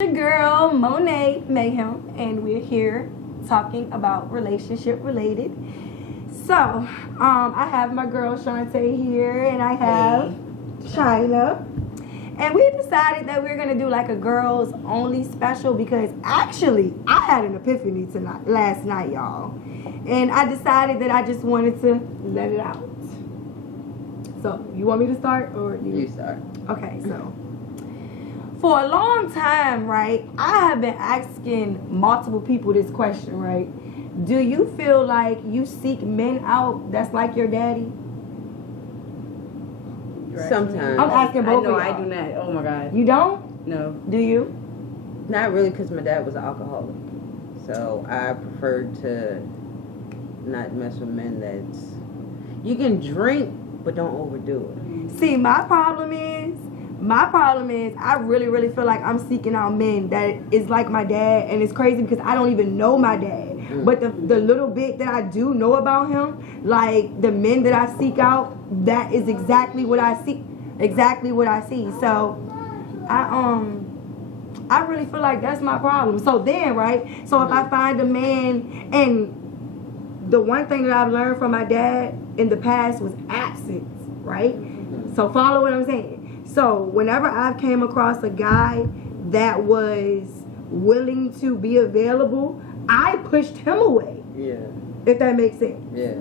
Your girl Monet Mayhem, and we're here talking about relationship related. So, I have my girl Shantae here, and I have China, and we decided that we're gonna do like a girls only special because actually I had an epiphany last night, y'all, and I decided that I just wanted to let it out. So, you want me to start or You start. Okay, so. For a long time, right, I have been asking multiple people this question, right? Do you feel like you seek men out that's like your daddy? Sometimes. I'm asking both of y'all. I do not. Oh my God. You don't? No. Do you? Not really, because my dad was an alcoholic. So I preferred to not mess with men that's... You can drink, but don't overdo it. See, my problem is I really feel like I'm seeking out men that is like my dad, and it's crazy because I don't even know my dad. But the little bit that I do know about him, like the men that I seek out, that is exactly what I see. Exactly what I see. So I really feel like that's my problem. So then, right? So if I find a man, and the one thing that I've learned from my dad in the past was absence, right? So follow what I'm saying. So whenever I've came across a guy that was willing to be available, I pushed him away. Yeah. If that makes sense. Yeah.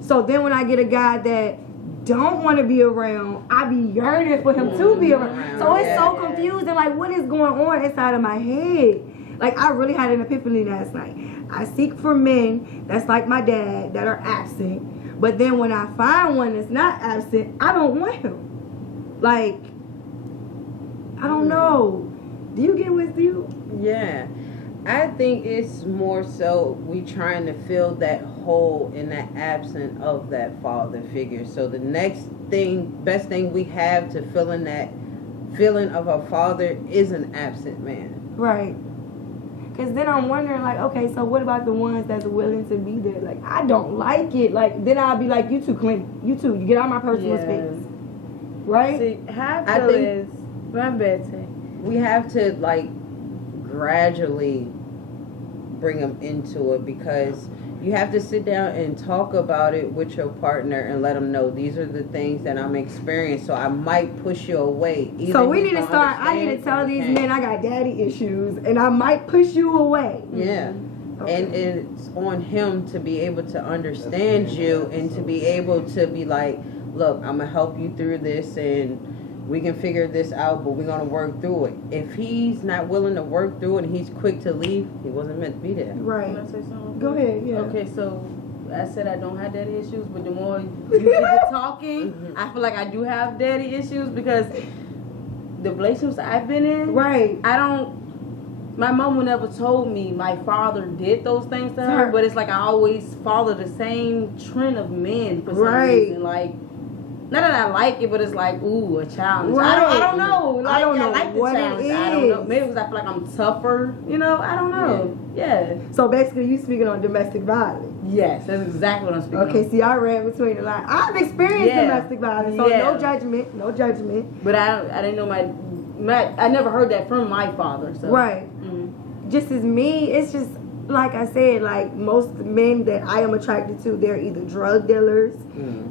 So then when I get a guy that don't want to be around, I be yearning for him to be around. So it's so confusing. Like, what is going on inside of my head? Like, I really had an epiphany last night. I seek for men that's like my dad that are absent. But then when I find one that's not absent, I don't want him. Like, I don't know. Do you get with you? Yeah. I think it's more so we trying to fill that hole in that absence of that father figure. So the next thing, best thing we have to fill in that feeling of a father is an absent man. Right. Because then I'm wondering, like, okay, so what about the ones that's willing to be there? Like, I don't like it. Like, then I'll be like, you too clingy. You get out of my personal space. Right? See, how I feel is my bad thing. We have to like gradually bring them into it, because you have to sit down and talk about it with your partner and let them know these are the things that I'm experiencing, so I might push you away. So we need to start. I need to tell these men I got daddy issues and I might push you away. Yeah. Okay. And it's on him to be able to understand you and to be able to be like, look, I'm going to help you through this and we can figure this out, but we're going to work through it. If he's not willing to work through it and he's quick to leave, he wasn't meant to be there. Right. Can I say something? Go ahead, yeah. Okay, so I said I don't have daddy issues, but the more you get to talking, I feel like I do have daddy issues because the relationships I've been in, Right. my mom never told me my father did those things to her, but it's like I always follow the same trend of men for some reason. Like, not that I like it, but it's like, ooh, a challenge. Right. I don't know. Like, I don't know like what the challenge. it is. I don't know. Maybe because I feel like I'm tougher. You know, I don't know. Yeah. So basically, you speaking on domestic violence. Yes, that's exactly what I'm speaking Okay, on. see, I read between the lines. I've experienced domestic violence, so no judgment, no judgment. But I didn't know I never heard that from my father. So. Right. Just as me, it's just like I said, like most men that I am attracted to, they're either drug dealers,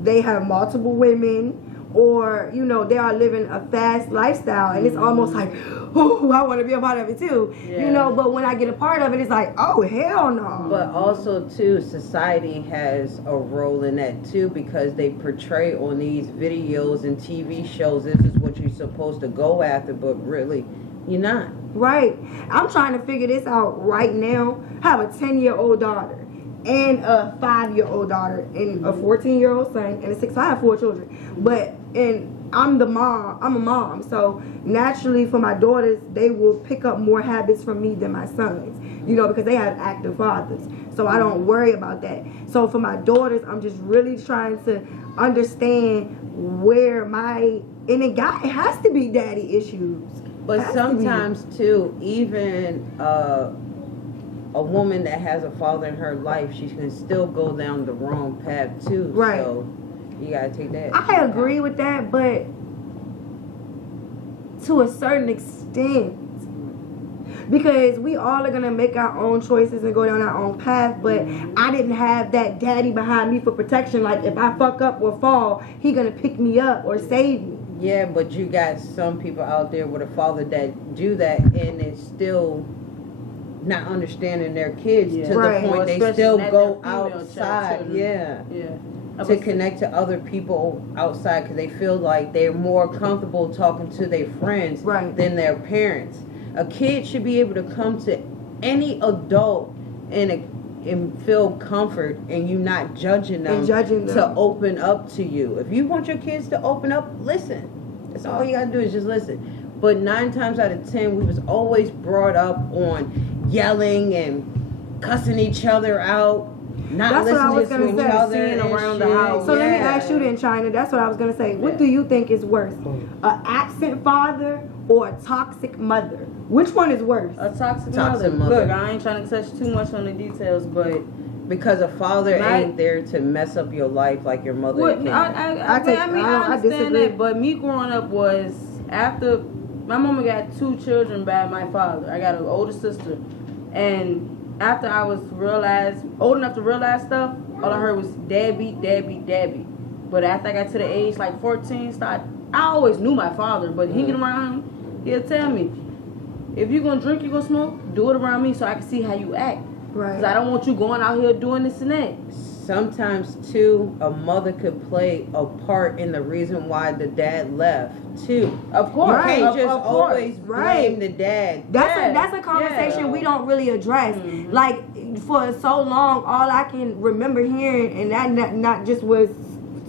they have multiple women, or they are living a fast lifestyle, and it's almost like, oh, I want to be a part of it too, But when I get a part of it, it's like, oh, hell no. But also too, society has a role in that too, because they portray on these videos and TV shows this is what you're supposed to go after, but really, you're not. Right. I'm trying to figure this out right now. I have a 10-year-old daughter and a 5-year-old daughter and a 14-year-old son and a 6. So I have 4 children. And I'm the mom. I'm a mom. So naturally for my daughters, they will pick up more habits from me than my sons, because they have active fathers. So I don't worry about that. So for my daughters, I'm just really trying to understand where and a guy has to be daddy issues. But sometimes too, even a woman that has a father in her life, she can still go down the wrong path too. Right. So you gotta take that. I agree with that, but to a certain extent, because we all are gonna make our own choices and go down our own path. But I didn't have that daddy behind me for protection. Like if I fuck up or fall, he gonna pick me up or save me. Yeah, but you got some people out there with a father that do that and it's still not understanding their kids to Right. the point Well, they especially still that go they're female outside. children. Yeah. I To was- connect to other people outside because they feel like they're more comfortable talking to their friends Right. than their parents. A kid should be able to come to any adult and feel comfort and you not judging them, And judging them. to open up to you. If you want your kids to open up, listen. That's all you gotta do is just listen. But 9 times out of 10, we was always brought up on yelling and cussing each other out. Not That's what I was listening gonna to each say. other Seeing and around the shit. house. So let me Yeah. ask you then, China. That's what I was gonna say. What Yeah. do you think is worse, an absent father or a toxic mother? Which one is worse? A toxic Toxic mother. mother. Look, I ain't trying to touch too much on the details, but Because a father Right. ain't there to mess up your life like your mother what, can. I I understand disagree. that. But me growing up was after my mama got 2 children by my father. I got an older sister, and after I was old enough to realize stuff, all I heard was dad beat, dad beat, dad beat. But after I got to the age like 14, I always knew my father, but he get around, he'll tell me, if you gonna drink, you gonna smoke, do it around me so I can see how you act. Because I Right. don't want you going out here doing this and that. Sometimes too, a mother could play a part in the reason why the dad left too. Of course. You Right. can't just Of course. always blame Right. the dad. That's a conversation Yeah. we don't really address. Like for so long, all I can remember hearing, and that not just was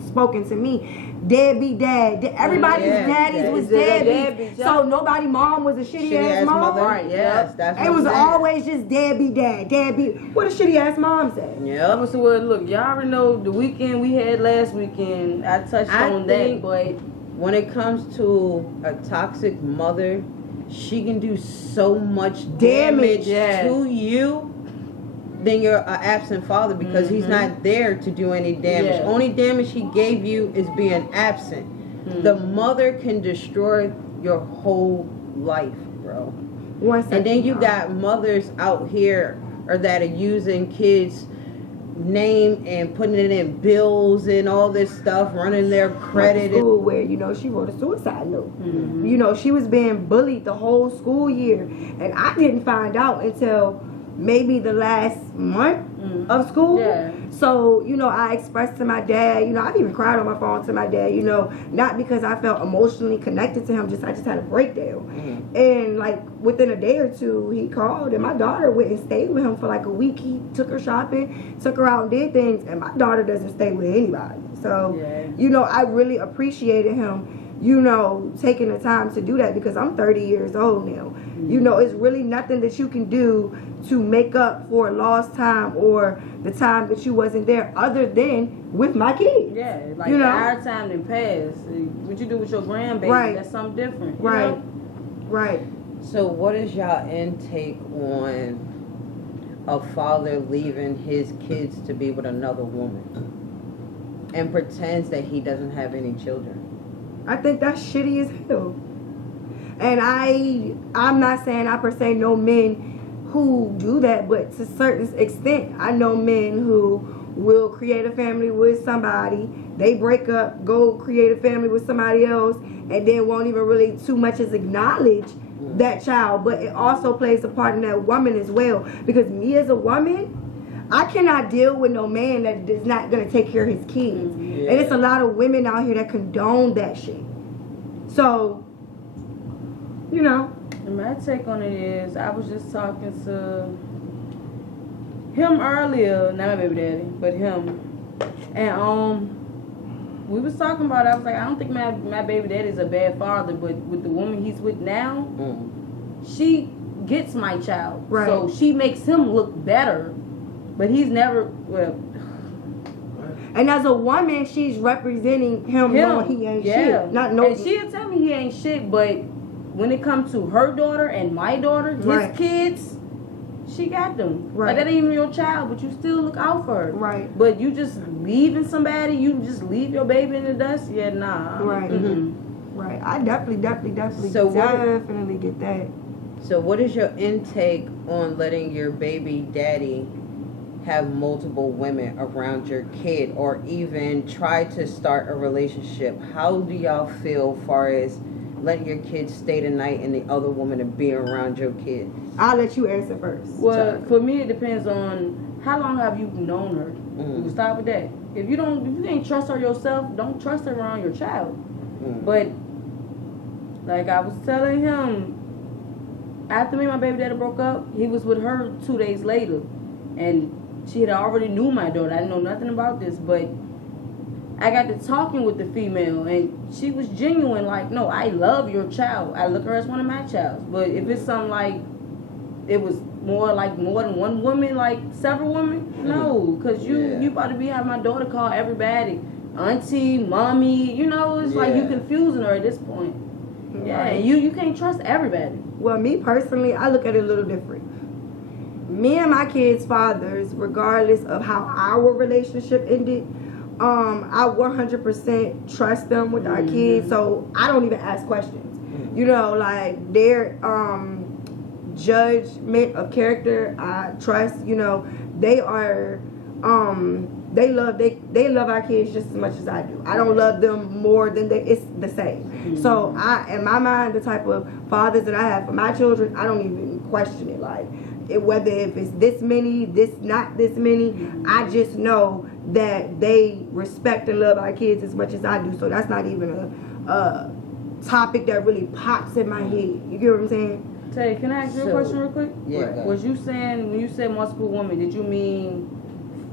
spoken to me. Deadbeat dad. Everybody's Yeah, daddies that was is a deadbeat. deadbeat, yeah. So nobody mom was a shitty ass mom. mother. Right, Yes, that's what It was I'm saying. always just deadbeat dad, deadbeat. What a shitty ass mom said. Yep. So well, look, y'all already know the weekend we had last weekend. I touched I on think- that, but When it comes to a toxic mother, she can do so much damage yeah. to you than your absent father because he's not there to do any damage. Yeah. Only damage he gave you is being absent. The mother can destroy your whole life, bro. One second. And then you got mothers out here or that are using kids' name and putting it in bills and all this stuff, running their credit. school where she wrote a suicide note. She was being bullied the whole school year, and I didn't find out until maybe the last month of school. Yeah. So I expressed to my dad. I've even cried on my phone to my dad. Not because I felt emotionally connected to him, I just had a breakdown. And like within a day or two, he called, and my daughter went and stayed with him for like a week. He took her shopping, took her out and did things, and my daughter doesn't stay with anybody. So I really appreciated him, taking the time to do that because I'm 30 years old now. It's really nothing that you can do to make up for lost time or the time that you wasn't there other than with my kids. yeah, like our time didn't pass. What you do with your grandbaby, Right. that's something different. you Right. know? Right. So what is y'all intake on a father leaving his kids to be with another woman and pretends that he doesn't have any children? I think that's shitty as hell. And I'm not saying I per se know men who do that, but to a certain extent, I know men who will create a family with somebody, they break up, go create a family with somebody else, and then won't even really too much as acknowledge that child. But it also plays a part in that woman as well. Because me as a woman, I cannot deal with no man that is not going to take care of his kids. Yeah. And it's a lot of women out here that condone that shit. So, And my take on it is, I was just talking to him earlier, not my baby daddy, but him, and we was talking about it. I was like, I don't think my baby daddy's a bad father, but with the woman he's with now, she gets my child, Right. so she makes him look better, but he's never and as a woman, she's representing him knowing he ain't shit. Not no. And she'll tell me he ain't shit, but when it comes to her daughter and my daughter, Right. his kids, she got them. Right. Like, that ain't even your child, but you still look out for her. Right. But you just leaving somebody, you just leave your baby in the dust? Yeah, nah. Right. Mm-mm. Right. I definitely So what- definitely get that. So what is your intake on letting your baby daddy have multiple women around your kid, or even try to start a relationship? How do y'all feel far as letting your kids stay the night and the other woman and being around your kid? I'll let you answer first. Well, for me, it depends on how long have you known her. Mm. You start with that. If you can't trust her yourself, don't trust her around your child. Mm. But like I was telling him, after me and my baby daddy broke up, he was with her 2 days later, and she had already knew my daughter. I didn't know nothing about this, but I got to talking with the female, and she was genuine. Like, no, I love your child. I look at her as one of my childs. But if it's something like it was more than one woman, like several women, no, because you about to be having my daughter call everybody auntie, mommy. You know, it's like you confusing her at this point. Yeah, and you can't trust everybody. Well, me personally, I look at it a little different. Me and my kids' fathers, regardless of how our relationship ended, I 100% trust them with our kids, so I don't even ask questions. You know, like their judgment of character, I trust. You know, they are they love our kids just as much as I do. I don't love them more than it's the same. So in my mind, the type of fathers that I have for my children, I don't even question it. Like whether if it's this many, not this many, I just know that they respect and love our kids as much as I do. So that's not even a topic that really pops in my head. You get what I'm saying? Tay, can I ask you a question real quick? Yeah. Was you saying, when you said multiple women, did you mean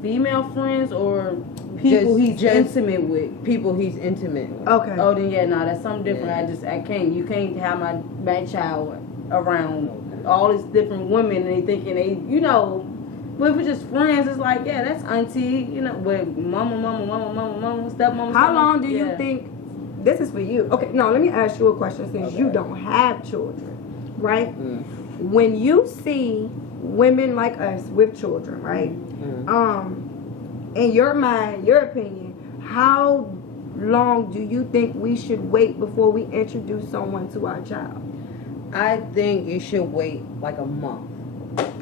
female friends or people he's intimate with? People he's intimate with. Okay. Oh, then that's something different. Yeah. You can't have my child around all these different women and they thinking they, you know, but if it's just friends, it's like, yeah, that's auntie, you know, but mama, stepmama. How long do you think, this is for you. Okay, no, let me ask you a question since you don't have children, right? When you see women like us with children, right? In your mind, your opinion, how long do you think we should wait before we introduce someone to our child? I think you should wait like a month.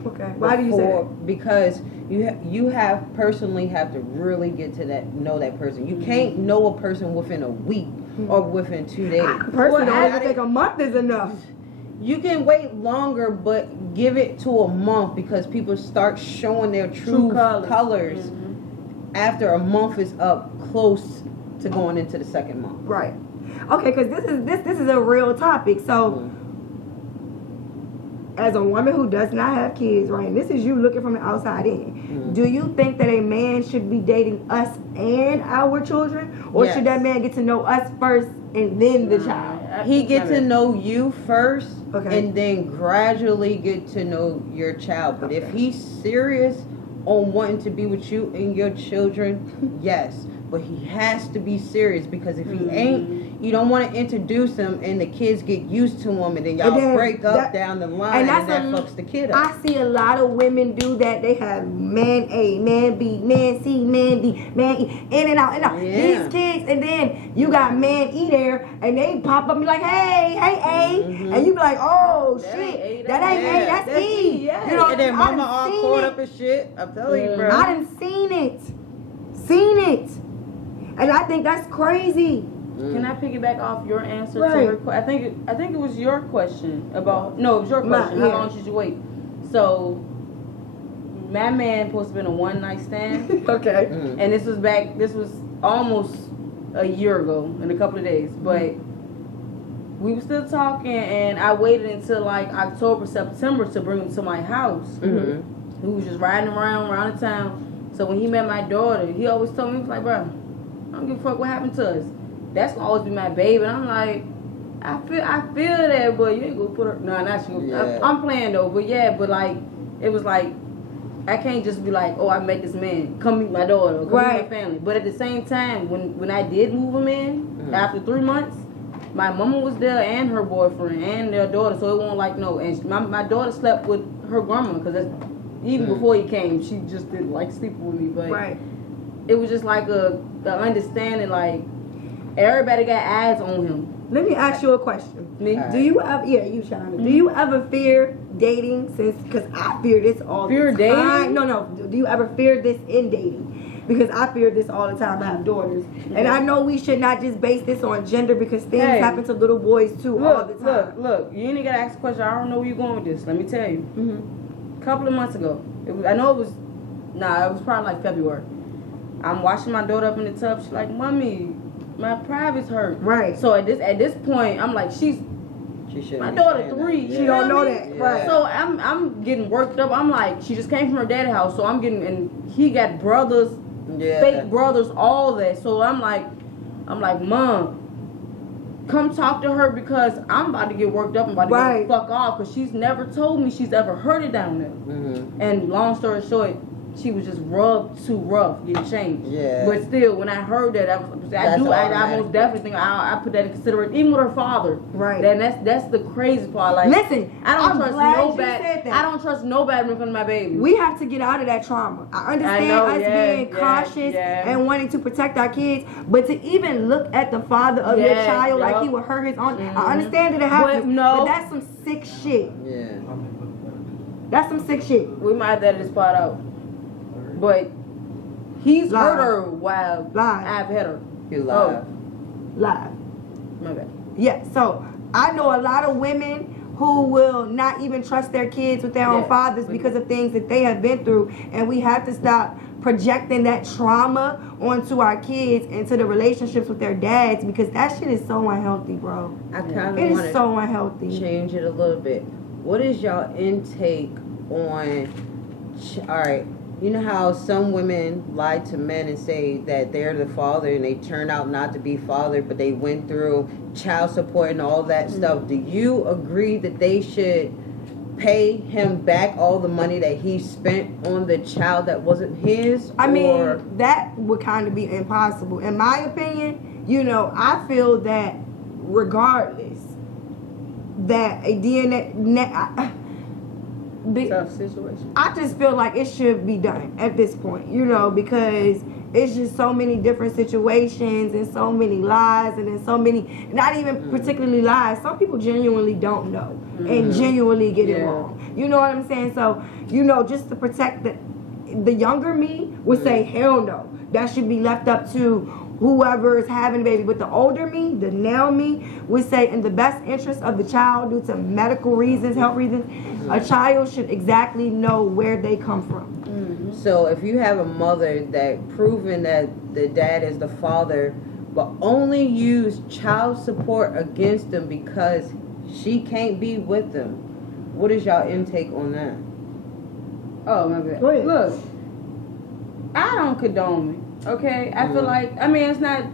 Okay. Why do you say that? Because you personally have to really get to know that person. You can't know a person within a week or within 2 days. Personally, I don't think a month is enough. You can wait longer, but give it to a month because people start showing their true colors after a month is up, close to going into the second month. Right. Okay, because this is a real topic. So, as a woman who does not have kids, right, and this is you looking from the outside in, do you think that a man should be dating us and our children, or should that man get to know us first and then the child? He get to know you first, and then gradually get to know your child. But if he's serious on wanting to be with you and your children, yes. But he has to be serious, because if he ain't, you don't want to introduce him and the kids get used to him and then y'all break up down the line and that fucks the kid up. I see a lot of women do that. They have man A, man B, man C, man D, man E, in and out, these kids, and then you got man E there and they pop up and be like, hey A, and you be like, oh shit, that ain't A, that's E. You know, and then mama all caught up in shit. I'm telling you, bro. I done seen it. And I think that's crazy. Can I piggyback off your answer to her question? I think it was your question about, no, it was your question. How long should you wait? So, my man supposed to been a one night stand. Okay. And this was almost a year ago in a couple of days. But we were still talking, and I waited until like October, September to bring him to my house. He was just riding around the town. So when he met my daughter, he always told me, he was like, bro, I don't give a fuck what happened to us. That's gonna always be my baby. And I'm like, I feel that, but you ain't gonna put her. No, not you. I'm playing though, but like, it was like, I can't just be like, oh, I met this man, come meet my daughter, or come meet my family. But at the same time, when I did move him in after 3 months, my mama was there and her boyfriend and their daughter, so it won't like no. And my daughter slept with her grandma because even before he came, she just didn't like sleeping with me, but it was just like the understanding, like everybody got eyes on him. Let me ask you a question. Me? Alright. Do you ever, you China, do you ever fear dating because I fear this all Fear the time. dating? No. Do you ever fear this in dating? Because I fear this all the time. I have daughters. And I know we should not just base this on gender because things Hey. happen to little boys too all the time. Look. You ain't gotta ask a question. I don't know where you're going with this. Let me tell you. Mm-hmm. A couple of months ago, it was probably like February. I'm washing my daughter up in the tub. She's like, "Mommy, my private's hurt." Right. So at this point, I'm like, She shouldn't my be daughter saying 3. that. She You don't know what I that. mean? Right. So I'm getting worked up. I'm like, she just came from her dad's house, so I'm getting, and he got brothers, Yeah. fake brothers, all that. So I'm like, Mom, come talk to her because I'm about to get worked up. I'm about to Right. get the fuck off because she's never told me she's ever heard it down there. Mm-hmm. And long story short, she was just rubbed too rough, getting changed. Yeah. But still, when I heard that, I That's most automatic. definitely think I put that in consideration, even with her father. Right. Then that's the crazy part. Like, Listen, I don't I'm trust glad you nobody. said that. I don't trust nobody in front of my baby. We have to get out of that trauma. I understand I know, us yeah, being yeah, cautious yeah. and wanting to protect our kids, but to even look at the father of your Yeah, child like yup. he would hurt his own. Mhm. I understand that it happens, But no. but that's some sick shit. Yeah. That's some sick shit. We might have to edit this part out. But he's Lie. hurt her while Lie. I've had her. You live. Live. My bad. Yeah, so I know a lot of women who will not even trust their kids with their own Yeah. fathers because of things that they have been through, and we have to stop projecting that trauma onto our kids into the relationships with their dads because that shit is so unhealthy, bro. I kind It of want is to so unhealthy. change it a little bit. What is y'all intake on? All right, you know how some women lie to men and say that they're the father and they turn out not to be father, but they went through child support and all that stuff. Do you agree that they should pay him back all the money that he spent on the child that wasn't his? I mean, or- that would kind of be impossible. In my opinion, I feel that regardless, that a Tough situation. I just feel like it should be done at this point, because it's just so many different situations and so many lies and then so many, not even particularly lies. Some people genuinely don't know and genuinely get it Yeah. wrong. You know what I'm saying? So, just to protect the younger me would say, hell no. That should be left up to whoever is having a baby. But the older me, the now me, would say in the best interest of the child due to medical reasons, health reasons, a child should exactly know where they come from. So if you have a mother that proven that the dad is the father, but only use child support against them because she can't be with them, what is y'all intake on that? Oh, my bad. Go ahead. Look, I don't condone it. Okay? I feel like, it's not,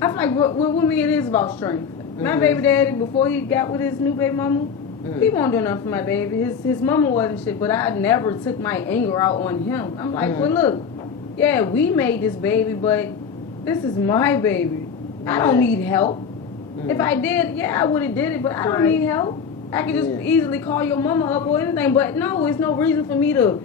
I feel like with me it is about strength. My baby daddy, before he got with his new baby mama, he won't do nothing for my baby. His mama wasn't shit, but I never took my anger out on him. I'm like, well, look, yeah, we made this baby, but this is my baby. I don't need help. If I did, yeah, I would have did it, but I don't Right. need help. I could just easily call your mama up or anything, but no, it's no reason for me to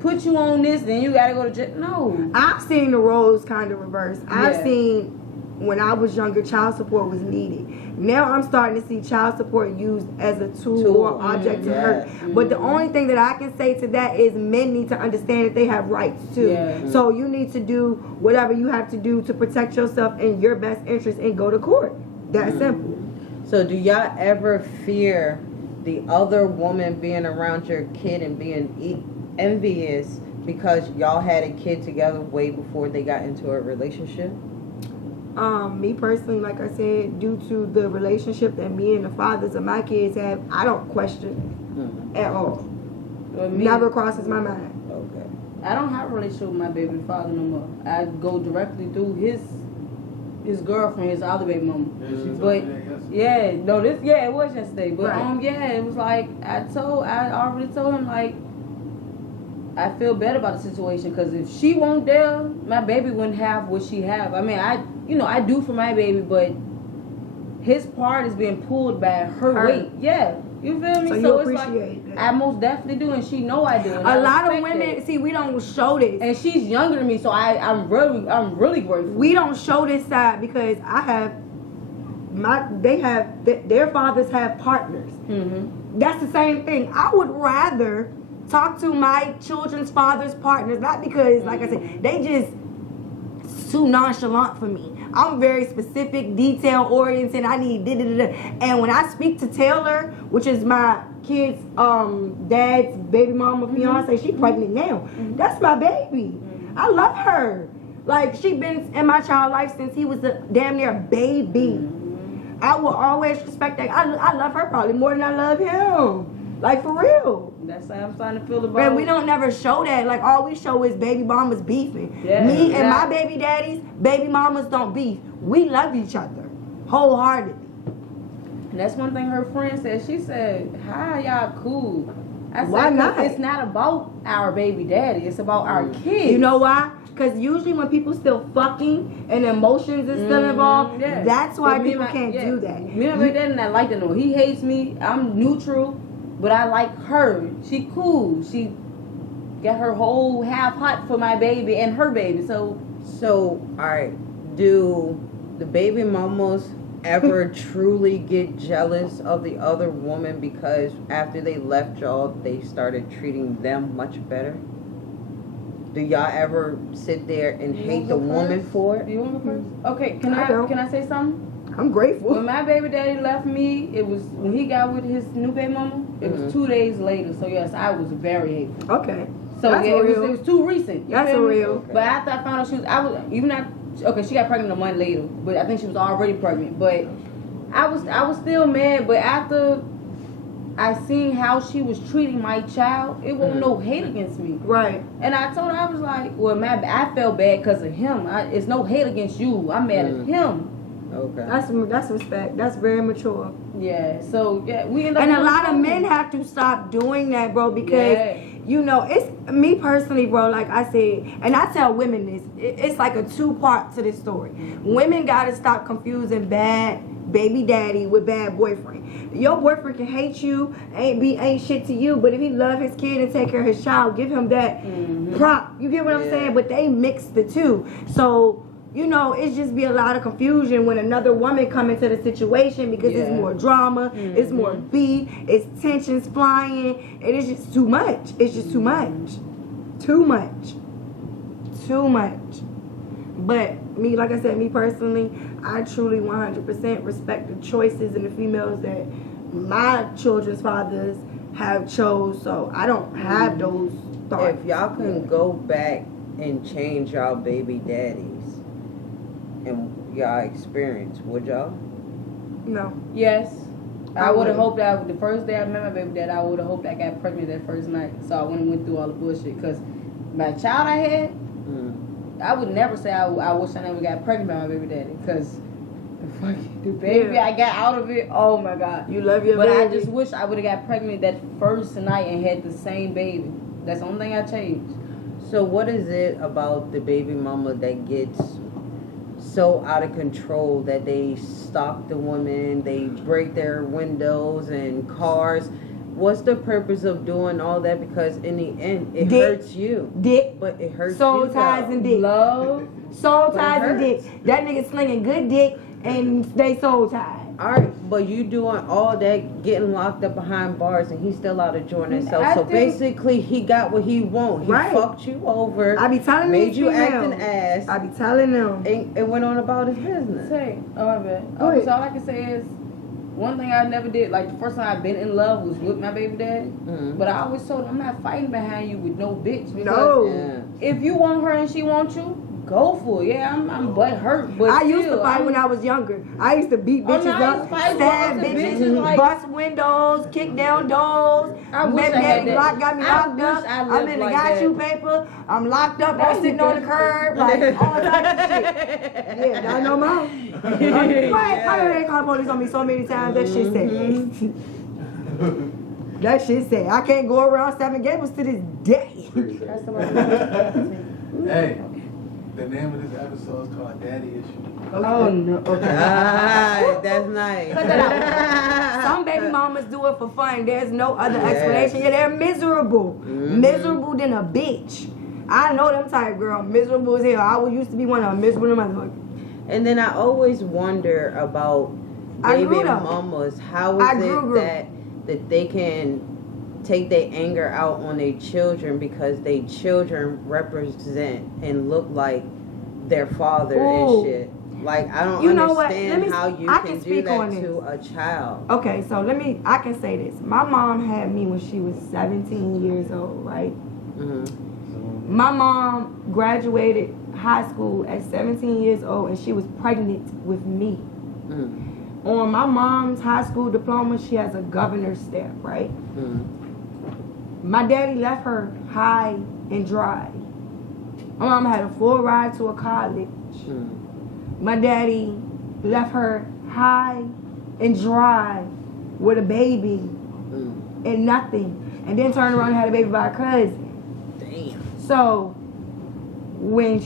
put you on this, then you gotta go to jail. No. I've seen the roles kind of reversed. I've Yeah. seen when I was younger, child support was needed. Now I'm starting to see child support used as a tool or object to hurt. But the only thing that I can say to that is men need to understand that they have rights too. Yeah. So you need to do whatever you have to do to protect yourself in your best interest and go to court. That simple. So do y'all ever fear the other woman being around your kid and being envious because y'all had a kid together way before they got into a relationship? Me personally, like I said, due to the relationship that me and the fathers of my kids have, I don't question it at all. With me, Never crosses my mind. Okay. I don't have a relationship with my baby father no more. I go directly through his girlfriend, his other baby mama. But it was yesterday. But Right. it was like I already told him like I feel bad about the situation because if she won't dare, my baby wouldn't have what she have. I mean, I do for my baby, but his part is being pulled by her weight. Yeah, you feel me? So you it's appreciate like that. I most definitely do, and she know I do. And A I lot of respect women, that. see, we don't show this. And she's younger than me, so I'm really grateful. We don't show this side because I have their fathers have partners. Mm-hmm. That's the same thing. I would rather talk to my children's father's partners, not because, like I said, they just too nonchalant for me. I'm very specific, detail oriented. I need da-da-da-da. And when I speak to Taylor, which is my kid's dad's baby mama, fiance, she's pregnant now. That's my baby. I love her. Like, she been in my child life since he was a damn near baby. I will always respect that. I love her probably more than I love him. Like, for real. That's how I'm starting to feel about And we don't never show that. Like, all we show is baby mamas beefing. Yeah, Me and my baby daddies, baby mamas don't beef. We love each other wholeheartedly. And that's one thing her friend said. She said, "How y'all cool?" I said, Why not? It's not about our baby daddy. It's about our kids. You know why? Because usually when people still fucking and emotions is still involved, yeah. that's why But me people and my- can't yeah. do that. Me and my baby daddy not like that no more. He hates me. I'm neutral, but I like her. She cool. She got her whole half hot for my baby and her baby. So alright, do the baby mamas ever truly get jealous of the other woman because after they left y'all, they started treating them much better? Do y'all ever sit there and You hate wanna the go woman first? for it? You want to go first? Okay, can I I don't. can I say something? I'm grateful. When my baby daddy left me, it was when he got with his new baby mama. It was 2 days later. So yes, I was very hateful. Okay. So That's yeah, it real. was too recent. You That's feel me? real. But after I found out I was even not okay. She got pregnant a month later, but I think she was already pregnant. But I was still mad. But after I seen how she was treating my child, it wasn't no hate against me. Right. And I told her, I was like, well, I felt bad because of him. It's no hate against you. I'm mad at him. Okay. That's respect. That's very mature. Yeah. So yeah, we end up. And a doing lot of something. men have to stop doing that, bro, because Yeah. you know, it's me personally, bro, like I said, and I tell women this, it's like a two-part to this story. Women gotta stop confusing bad baby daddy with bad boyfriend. Your boyfriend can hate you, ain't shit to you, but if he love his kid and take care of his child, give him that prop. You get what I'm Yeah. saying? But they mix the two. So, you know, it's just be a lot of confusion when another woman come into the situation because it's Yeah. more drama, it's more beef, it's tensions flying, and it's just too much. It's just too much. Too much. Too much. But me, like I said, me personally, I truly 100% respect the choices and the females that my children's fathers have chose. So I don't have those thoughts. If y'all can go back and change y'all baby daddies and y'all experience, would y'all? No. Yes. I would have wouldn't. hoped that the first day I met my baby dad, I would have hoped I got pregnant that first night. So I went through all the bullshit. Because my child I had, I would never say I wish I never got pregnant by my baby daddy. Because the baby Yeah. I got out of it, oh my God. You love your But baby. I just wish I would have got pregnant that first night and had the same baby. That's the only thing I changed. So what is it about the baby mama that gets so out of control that they stalk the women, they break their windows and cars? What's the purpose of doing all that? Because in the end, it Dick. hurts you. Dick, But it hurts soul you. ties though. and dick. Love. Soul But it ties and dick. hurts. That nigga slinging good dick and they soul tied. Alright, but you doing all that, getting locked up behind bars, and he's still out enjoying himself. I So think- basically, he got what he want. He Right. fucked you over, I be telling made these you act females. an ass, I be telling them. and went on about his business. Say, oh my bad. Go ahead. So all I can say is, one thing I never did, like the first time I've been in love was with my baby daddy. Mhm. But I always told him, I'm not fighting behind you with no bitch. Because No. Yeah. if you want her and she wants you, go for it. Yeah, I'm butt hurt. But I used to still, fight when I was younger. I used to beat Oh, bitches no, I up, used to fight stab with bitches, bitches, like- bust windows, kick down doors. I wish Baby I had daddy that. got me I locked wish up. I I'm lived in the like got that. you paper. I'm locked up. I'm That's sitting on the curb, like all types of shit. Yeah, I know mom. I know they call police on me so many times. That shit sad. That shit sad. I can't go around Seven Gables to this day. That's the way- Hey, the name of this episode is called Daddy Issue. Oh no. Okay. Ah, that's nice. Cut that out. Some baby mamas do it for fun. There's no other Yes. explanation. Yeah, they're miserable. Mhm. Miserable than a bitch. I know them type girl. Miserable as hell. I used to be one of them. Miserable than a motherfucker. And then I always wonder about I baby grew though. mamas, how I is grew. it that they can take their anger out on their children because their children represent and look like their father Ooh. and shit? Like, I don't You know what? understand how you I can do speak that on to a child. Okay, so I can say this. My mom had me when she was 17 years old, right? Mm-hmm. My mom graduated high school at 17 years old, and she was pregnant with me. Mm-hmm. On my mom's high school diploma, she has a governor's stamp, right? Mm-hmm. My daddy left her high and dry. My mom had a full ride to a college. Mm-hmm. My daddy left her high and dry with a baby Mm-hmm. and nothing. And then turned around and had a baby by a cousin. Damn. So when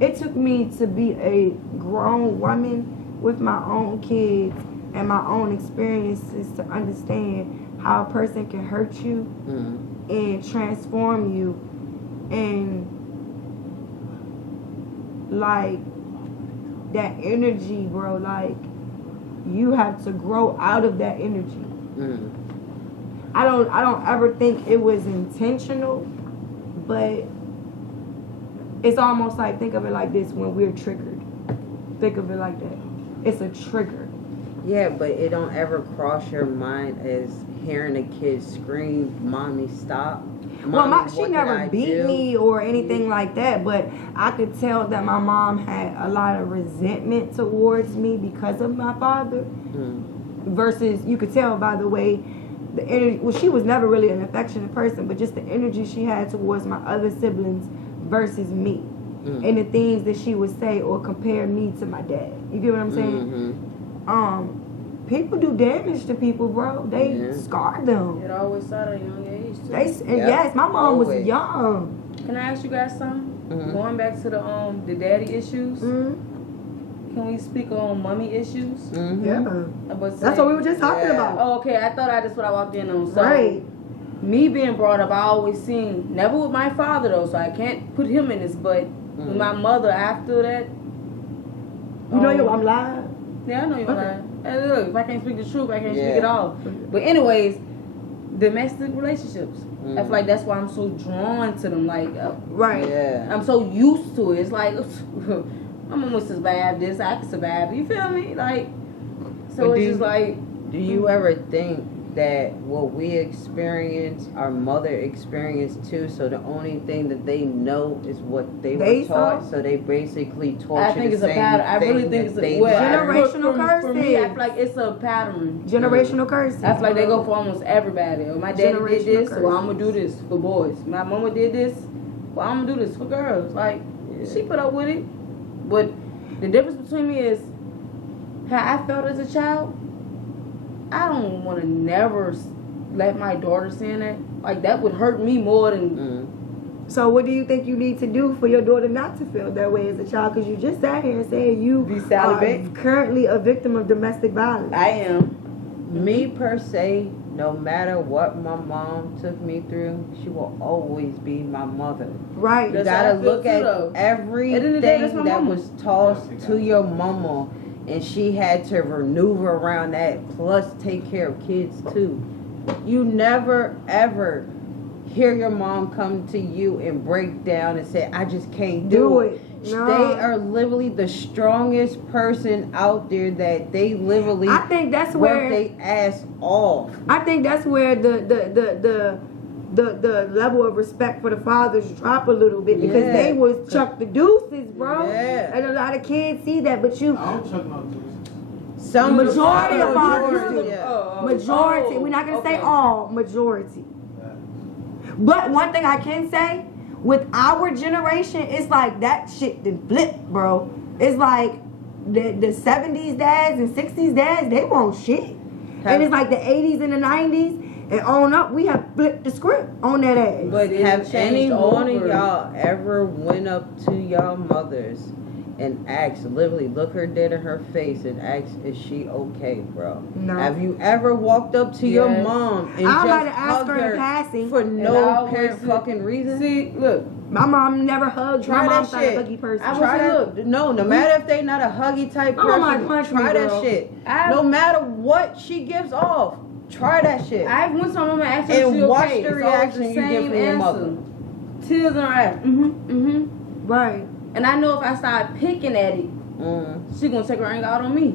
it took me to be a grown woman with my own kids and my own experiences to understand how a person can hurt you Mm-hmm. and transform you, and like that energy, bro, like you have to grow out of that energy. Mm-hmm. I don't ever think it was intentional, but it's almost like, think of it like this: when we're triggered, think of it like that. It's a trigger. Yeah, but it don't ever cross your mind as hearing a kid scream, "Mommy, stop." Well, Mommy, she what did never I beat do? me or anything like that, but I could tell that my mom had a lot of resentment towards me because of my father. Mm-hmm. Versus, you could tell by the way the energy. Well, she was never really an affectionate person, but just the energy she had towards my other siblings versus me, and the things that she would say or compare me to my dad. You get what I'm saying? Mm-hmm. People do damage to people, bro. They scar them. It always started at a young age, too. And yes, my mom was Always. young. Can I ask you guys something? Mm-hmm. Going back to the daddy issues, can we speak on mommy issues? Mm-hmm. Yeah, About that's what we were just talking about. Oh, okay. I thought that's what I walked in on. So, Right. me being brought up, I always seen, never with my father though, so I can't put him in this, but with my mother after that. You know, I'm lying. Yeah, I know you're lying. And look, if I can't speak the truth, I can't speak Yeah. it all. But anyways, domestic relationships. I feel like that's why I'm so drawn to them. Like, Right. Yeah. I'm so used to it. It's like, I'm gonna survive this. I can survive it. You feel me? Like, so But it's just like, Do you ever think that what we experience, our mother experienced too? So the only thing that they know is what they were taught. saw? So they basically taught I you think the it's a same pattern. I really thing think it's that they a well, learned. Generational for me, I curses. feel like it's a pattern. Generational curses. I feel like they go for almost everybody. Or my daddy Generational did this, curses. well, I'm gonna do this for boys. My mama did this, well, I'm gonna do this for girls. Like, she put up with it. But the difference between me is how I felt as a child. I don't want to never let my daughter see that. Like, that would hurt me more than. So what do you think you need to do for your daughter not to feel that way as a child? Because you just sat here and said you Be are celibate. currently a victim of domestic violence. I am. Me per se, no matter what my mom took me through, she will always be my mother. Right. You That's how I gotta feel look too, at though. everything At the end of the day, that's my that mama. was tossed to your mama, and she had to maneuver around that, plus take care of kids too. You never ever hear your mom come to you and break down and say, "I just can't do it." No. They are literally the strongest person out there. That they literally I think that's work where their ass off. I think that's where the level of respect for the fathers drop a little bit because Yeah. they was chuck the deuces, bro. Yeah. And a lot of kids see that, but you I don't chuck no deuces. Some Majority of fathers do. yeah. majority. We're not gonna say okay. all, majority. But one thing I can say, with our generation, it's like that shit done flipped, bro. It's like the 70s dads and 60s dads, they want shit. And it's like the 80s and the 90s, and on up, we have flipped the script on that ass. But it Have any changed one of over. y'all ever went up to y'all mothers and ask, literally look her dead in her face and ask, is she okay, bro? No. Have you ever walked up to your mom and I might just have asked hugged her in her passing. for And I no always apparent said- fucking reason? See, look, My mom never hugged. Try My that mom's not a shit. huggy person. I was- Try Look, that. No matter if they not a huggy type My mom might person, punch me, try that girl. shit. I- No matter what she gives off, try that shit. I went to my mom and asked her And if she watch okay. the It's always reaction the you get same from your mother. answer. Tears in her eyes. Right. And I know if I start picking at it, she gonna take her anger out on me.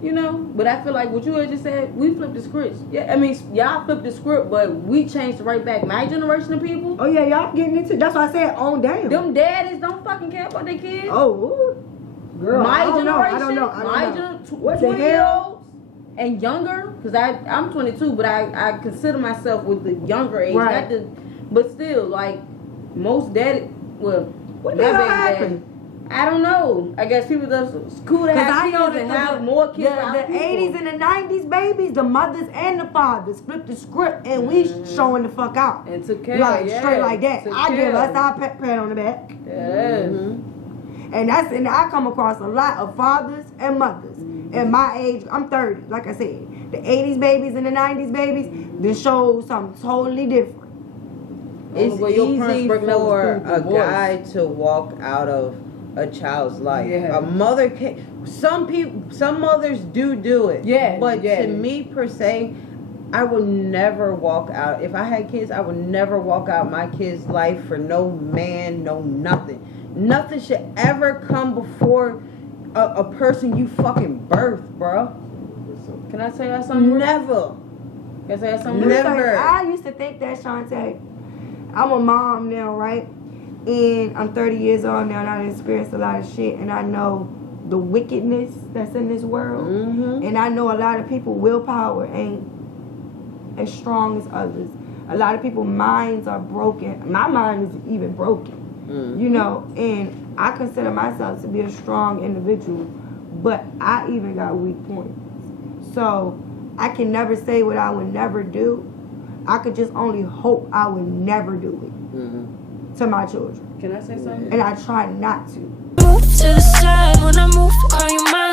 You know? But I feel like what you had just said, we flipped the script. Yeah, I mean, y'all flipped the script, but we changed it right back. My generation of people, Oh yeah, y'all getting into. That's why I said on down. them daddies don't fucking care about their kids. Oh, ooh. Girl, my I don't know. generation, I don't know. I my don't know. generation, What the 20-year-olds and younger, because I'm 22, but I consider myself with the younger age. Right. Not the, but still, like, most daddy, well, What my the hell baby daddy, happened? I don't know. I guess people just cool to Because have I know kids that and have more kids. the 80s and the 90s babies, the mothers and the fathers flipped the script and we showing the fuck out. and took care, Like yeah, straight like that. took I give care. us our pat on the back. Yes. And I come across a lot of fathers and mothers. At my age, I'm 30, like I said. The 80s babies and the 90s babies, they show something totally different. It's Well, your parents easy breaking up for with a the guy to walk out of a child's life. Yeah. A mother can. Some mothers do it. Yeah, But yeah. to me per se, I would never walk out. If I had kids, I would never walk out my kid's life for no man, no nothing. Nothing should ever come before a person you fucking birth, bro. Can I tell y'all something? Never. Can I tell y'all something? Let me Never. tell you, I used to think that, Shantae. I'm a mom now, right? And I'm 30 years old now, and I've experienced a lot of shit, and I know the wickedness that's in this world. And I know a lot of people willpower ain't as strong as others. A lot of people's minds are broken. My mind is even broken. You know, and I consider myself to be a strong individual, but I even got weak points. So I can never say what I would never do. I could just only hope I would never do it to my children. Can I say something? And I try not to. Move to the side when I move, call you mine.